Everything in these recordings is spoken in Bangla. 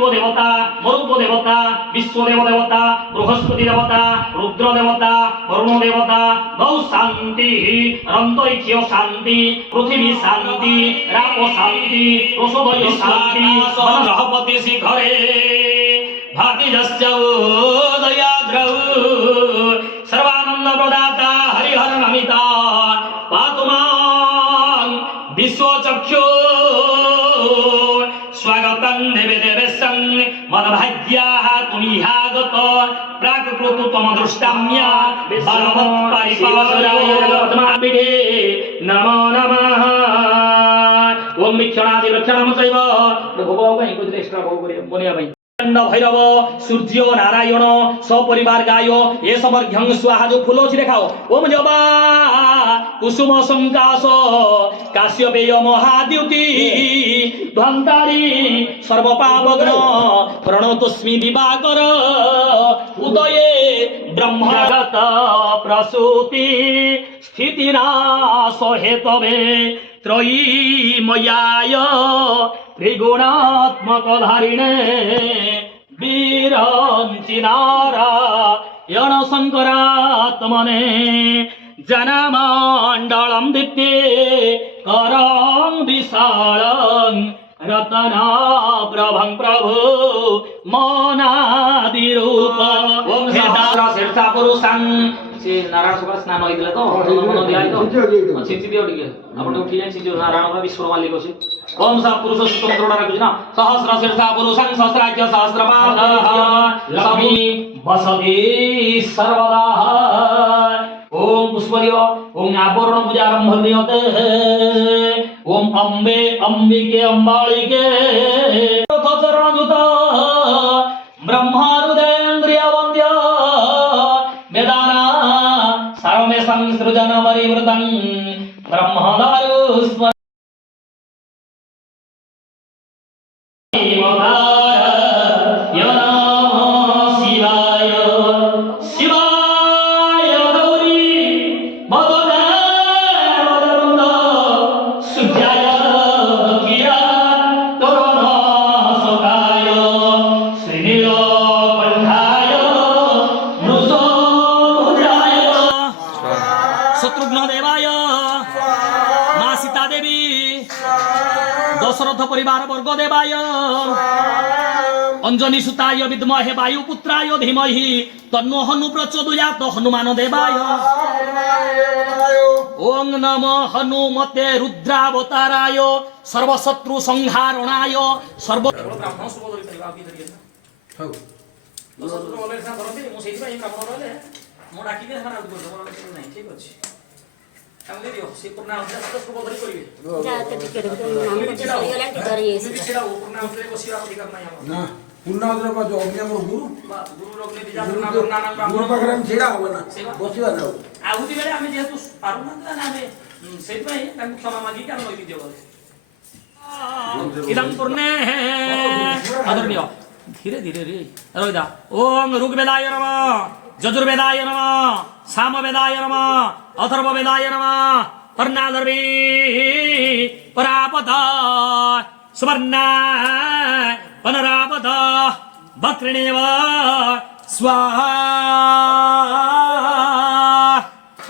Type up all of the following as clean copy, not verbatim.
বায়ু দেবতা, মরুত দেবতা, বিশ্বদেব দেবতা, বৃহস্পতি দেবতা, রুদ্র দেবতা, বরুণ দেবতা, গৌ শান্তি, রন্তৈক্য শান্তি, পৃথিবী শান্তি, রাপ শান্তি, রসোদয় শান্তি, গ্রহপতি শিখরে ভাতিজস্য উদয়াগ্রৌ সর্বানন্দ প্রদাতা হরিহর নমিতা পাতুমাং বিশ্বচক্ষু স্বাগতং দেবে দেবেশং মদভাগ্যাঃ তুমিহাগত প্রাকৃতু তমদৃষ্টাম্যা বলবৎ পরিপালনায় নমো নমঃ। ওম বিক্ষণাদি বিক্ষণম চৈব ভোগ ପାଇଁ কইলে এক্সট্রা ভোগ করে বনিয়া ভাই ভৈরব সূর্য নারায়ণ সপরিবার গায় এ সমর্ঘ্যং স্বাহা जो ফুল ଅଛି দেখাও। ওম জবা কুসুম সংকাশ কাশ্যপেয় মহাদ্যুতি ধ্বন্তারি সর্বপাবগ্ন প্রণতস্মি দিবাকর উদয়ে ব্রহ্মগত প্রসূতি স্থিতিনাশ হেতবে ত্রয়ী ময়ায় ত্রিগুণাত্মক ধারিণে বীরঞ্চি নারায়ণ শঙ্করাত্মনে জনমণ্ডলম দীপ্তে করং বিশালং রতনাপ্রভং প্রভু মনাদিরূপ ওম হেদার শেরসা পুরুষং से नारायण सभा स्नान होइतले तो मन दियाई तो छिछि दियो टिके आपण उठी जाई छिछि नारायण का विश्व मालिक अछि ओम सा पुरुष स्वतंत्र राखु ना सहस्र शीर्षा पुरुषं सहस्राख्य सहस्रपाद लक्ष्मी बसति सर्वदा ओम पुष्पदियो ओम आवरण पूजा आरंभ दियते ओम अम्बे अंबिके अंबालिके चरण जुत ब्रह्मारुदेन्द्रिय वन्द्य वेदाना सर्वमे संसृजन परिवृतं ब्रह्मदारु स्मर दशरथ परिवार वर्ग देवाय अंजनी सुताय विद्महे वायुपुत्राय धीमहि तन्नो हनु प्रचोदयात् हनुमान देवाय ओं नमो हनुमते रुद्रावताराय सर्वशत्रु संहारणाय सर्व ब्राह्मण सुबोधि धीरे धीरे रे रोदा ओम ऋग्वेदाय नमः यजुर्वेदाय नमः सामवेदाय नमः अथर्ववेदाय नमः कर्णाधर्वी परापद सुवर्णा पनरापद वक्रणेव स्वाहा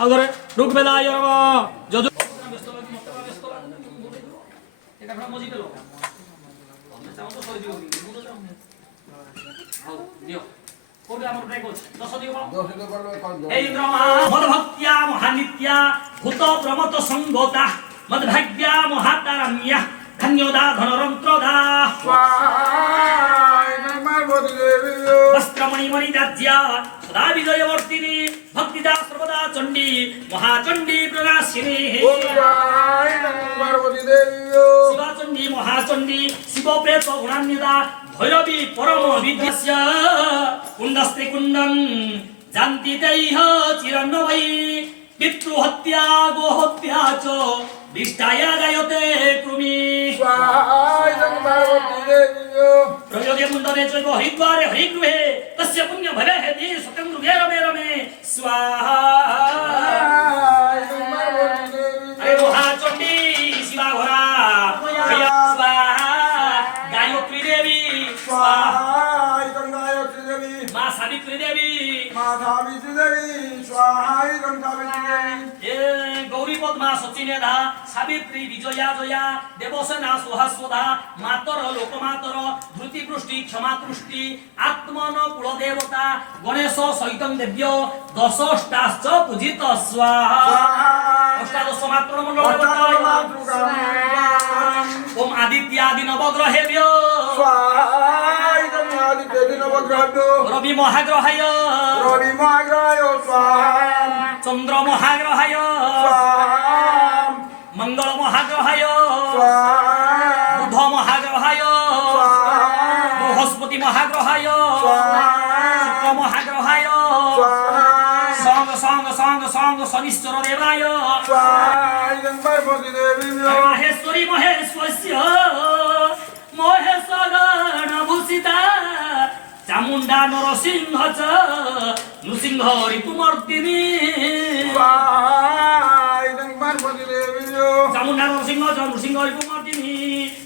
अगर ऋग्वेदाय नमः यजुर् मदभक्त्या महानित्या भूत प्रमत संगोता मदभाग्या महातारण्या धन्योदा धनरंत्रदा वस्त्रमणि मणिदाज्या सदा विजयवर्तिनी भक्तिदा सर्वदा चंडी महाचंडी प्रकाशिनी शिवा चंडी महाचंडी शिव प्रेत गुणान्विता भैरवी परम विद्यस्य कुंडस्ते कुंडं जानति दैह चिरन्नवै पितृहत्या गोहत्या च विष्टाय जायते कृमि प्रयोगे मुंडने चैव हरिद्वारे हरिगृहे तस्य पुण्य भवे हेति सतं गृहे रमे रमे स्वाहा अरे महाचंडी शिवा घोरा स्वाहा गायत्री देवी स्वाहा मेधा सावित्री विजया जया देवसेना सुहास्वधा मातर लोकमातर धृति पृष्टि क्षमा तुष्टि आत्मन कुल देवता गणेश सहितं देव्यो दशष्टाश्च पूजित स्वाहा अष्टादश मात्र मंडल देवता ओम आदित्यादि नवग्रहेभ्यो रवि महाग्रहाय चंद्र महाग्रहाय मंगल महाग्रहाय बुध महाग्रहाय बृहस्पति महाग्रहाय शुक्र महाग्रहाय सांग सांग सांग सांग शनिश्चर देवाय महेश्वरी महेश्वस्य महेश्वरण भूषिता चामुंडा नरसिंह च नृसिंह ऋतुमर्दिनी चामुंडा नरसिंह च नृसिंह ऋतुमर्दिनी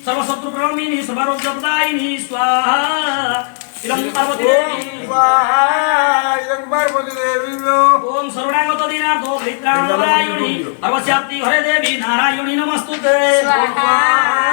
सर्वशत्रु प्रमिनी सर्वारोग्य प्रदायिनी स्वाहा इदं पार्वती देवी ओम सर्वणागत दीनार्थ परित्राण नारायणी सर्वस्याप्ति हरे देवी नारायणी नमस्तुते स्वाहा